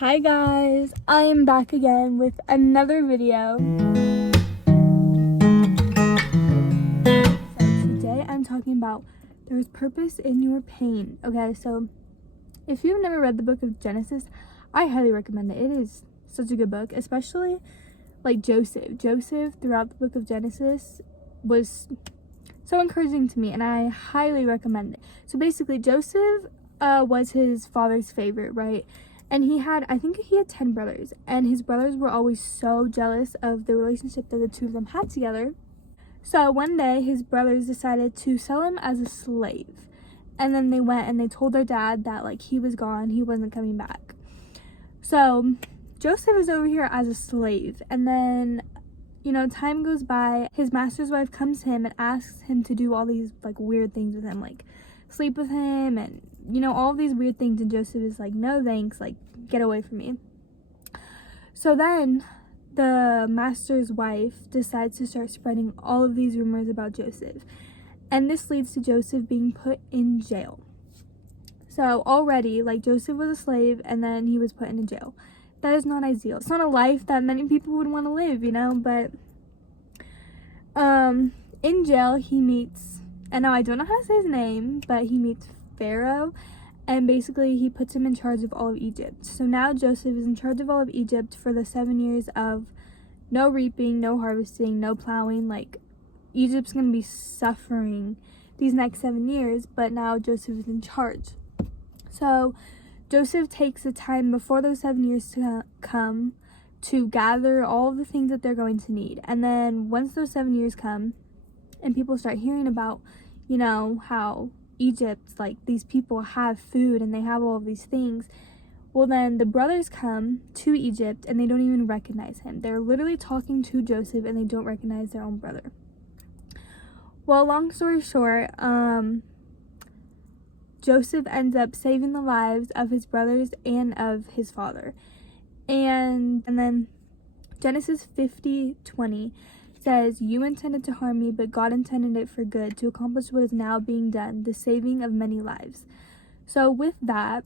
Hi guys, I am back again with another video. So today I'm talking about there's purpose in your pain. Okay, so if you've never read the book of Genesis, I highly recommend it. It is such a good book, especially like Joseph. Joseph throughout the book of Genesis was so encouraging to me, and I highly recommend it. So basically Joseph was his father's favorite, right? And I think he had 10 brothers, and his brothers were always so jealous of the relationship that the two of them had together. So one day his brothers decided to sell him as a slave, and then they went and they told their dad that like he was gone, he wasn't coming back. So Joseph is over here as a slave, and then time goes by, his master's wife comes to him and asks him to do all these like weird things with him, like sleep with him and all these weird things, and Joseph is like, no thanks, like get away from me. So then the master's wife decides to start spreading all of these rumors about Joseph, and this leads to Joseph being put in jail. So already, like, Joseph was a slave and then he was put in jail. That is not ideal. It's not a life that many people would want to live, but in jail he meets, and now I don't know how to say his name, but he meets Pharaoh, and basically he puts him in charge of all of Egypt. So now Joseph is in charge of all of Egypt for the 7 years of no reaping, no harvesting, no plowing. Like, Egypt's gonna be suffering these next 7 years, but now Joseph is in charge. So Joseph takes the time before those 7 years to come to gather all the things that they're going to need. And then once those 7 years come and people start hearing about, how Egypt, like, these people have food and they have all of these things, well, then the brothers come to Egypt and they don't even recognize him. They're literally talking to Joseph and they don't recognize their own brother. Well, long story short, Joseph ends up saving the lives of his brothers and of his father. And then Genesis 50:20 says, "You intended to harm me, but God intended it for good, to accomplish what is now being done, the saving of many lives." So with that,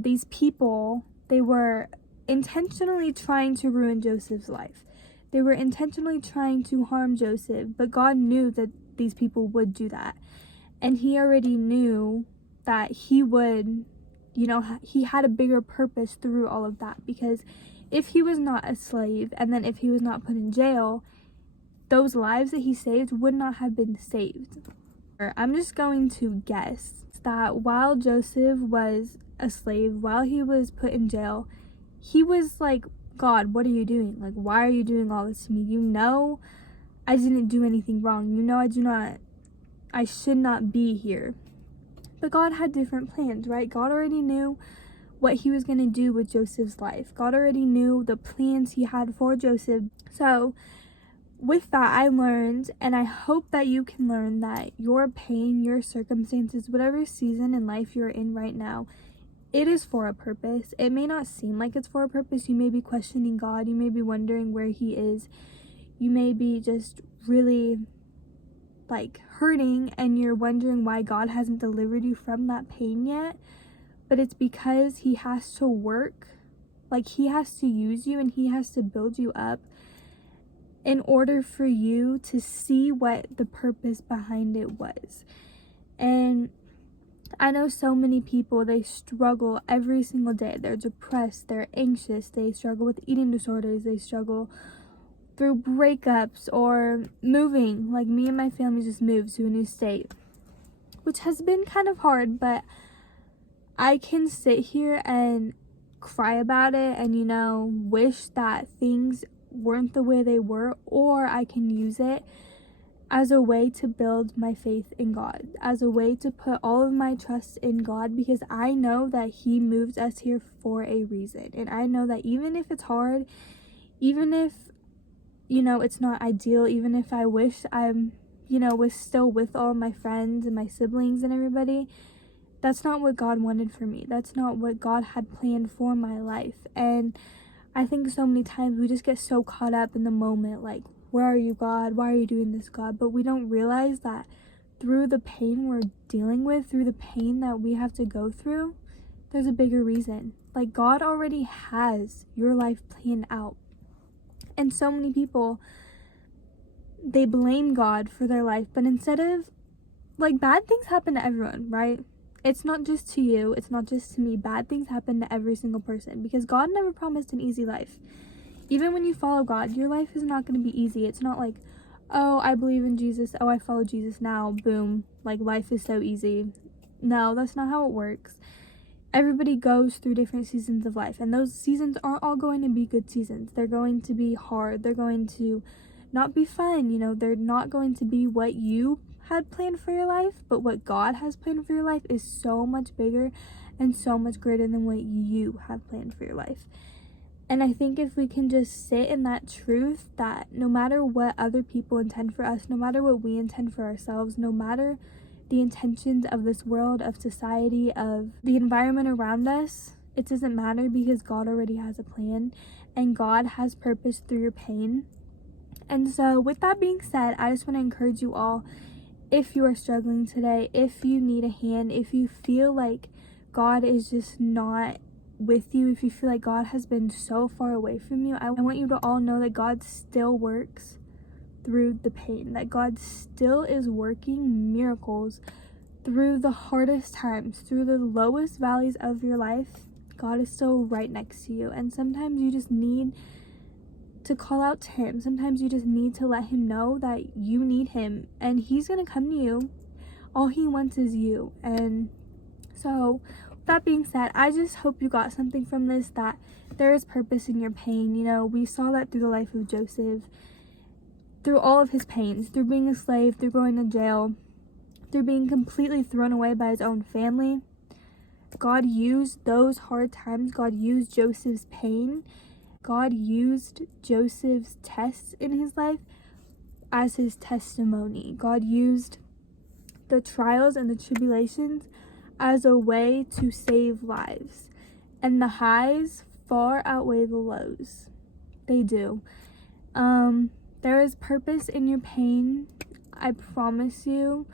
these people, they were intentionally trying to ruin Joseph's life. They were intentionally trying to harm Joseph, but God knew that these people would do that. And he already knew that he would, he had a bigger purpose through all of that, because if he was not a slave and then if he was not put in jail, those lives that he saved would not have been saved. I'm just going to guess that while Joseph was a slave, while he was put in jail, he was like, God, what are you doing? Like, why are you doing all this to me? I didn't do anything wrong. I should not be here. But God had different plans, right? God already knew what he was going to do with Joseph's life. God already knew the plans he had for Joseph. So with that, I learned, and I hope that you can learn, that your pain, your circumstances, whatever season in life you're in right now, it is for a purpose. It may not seem like it's for a purpose. You may be questioning God. You may be wondering where he is. You may be just really like hurting, and you're wondering why God hasn't delivered you from that pain yet. But it's because he has to work, like he has to use you and he has to build you up in order for you to see what the purpose behind it was. And I know so many people, they struggle every single day. They're depressed, they're anxious, they struggle with eating disorders, they struggle through breakups or moving. Like, me and my family just moved to a new state, which has been kind of hard, but I can sit here and cry about it and wish that things weren't the way they were, or I can use it as a way to build my faith in God, as a way to put all of my trust in God, because I know that he moved us here for a reason. And I know that even if it's hard, even if it's not ideal, even if I wish I'm was still with all my friends and my siblings and everybody, that's not what God wanted for me. That's not what God had planned for my life. And I think so many times we just get so caught up in the moment, like, where are you, God? Why are you doing this, God? But we don't realize that through the pain we're dealing with, through the pain that we have to go through, there's a bigger reason. Like, God already has your life planned out. And so many people, they blame God for their life, but instead of, like, bad things happen to everyone, right? It's not just to you, it's not just to me. Bad things happen to every single person because God never promised an easy life. Even when you follow God, your life is not going to be easy. It's not like, oh, I believe in Jesus, oh, I follow Jesus now, boom, like, life is so easy. No, that's not how it works. Everybody goes through different seasons of life, and those seasons aren't all going to be good seasons. They're going to be hard. They're going to not be fun. You know, they're not going to be what you had planned for your life, but what God has planned for your life is so much bigger and so much greater than what you have planned for your life. And I think if we can just sit in that truth that no matter what other people intend for us, no matter what we intend for ourselves, no matter the intentions of this world, of society, of the environment around us, it doesn't matter because God already has a plan and God has purpose through your pain. And so with that being said, I just want to encourage you all, if you are struggling today, if you need a hand, if you feel like God is just not with you, if you feel like God has been so far away from you, I want you to all know that God still works through the pain, that God still is working miracles through the hardest times, through the lowest valleys of your life. God is still right next to you, and sometimes you just need to call out to him. Sometimes you just need to let him know that you need him, and he's gonna come to you. All he wants is you. And so with that being said, I just hope you got something from this, that there is purpose in your pain. You know, we saw that through the life of Joseph, through all of his pains, through being a slave, through going to jail, through being completely thrown away by his own family. God used those hard times. God used Joseph's pain. God used Joseph's tests in his life as his testimony. God used the trials and the tribulations as a way to save lives. And the highs far outweigh the lows. They do. There is purpose in your pain. I promise you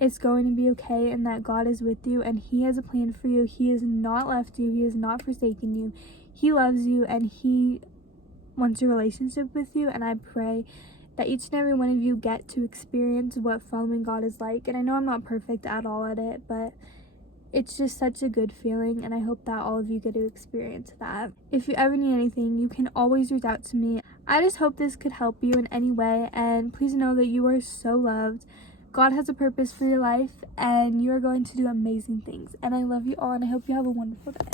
it's going to be okay, and that God is with you and he has a plan for you. He has not left you. He has not forsaken you. He loves you and he wants a relationship with you, and I pray that each and every one of you get to experience what following God is like. And I know I'm not perfect at all at it, but it's just such a good feeling, and I hope that all of you get to experience that. If you ever need anything, you can always reach out to me. I just hope this could help you in any way, and please know that you are so loved. God has a purpose for your life, and you are going to do amazing things. And I love you all, and I hope you have a wonderful day.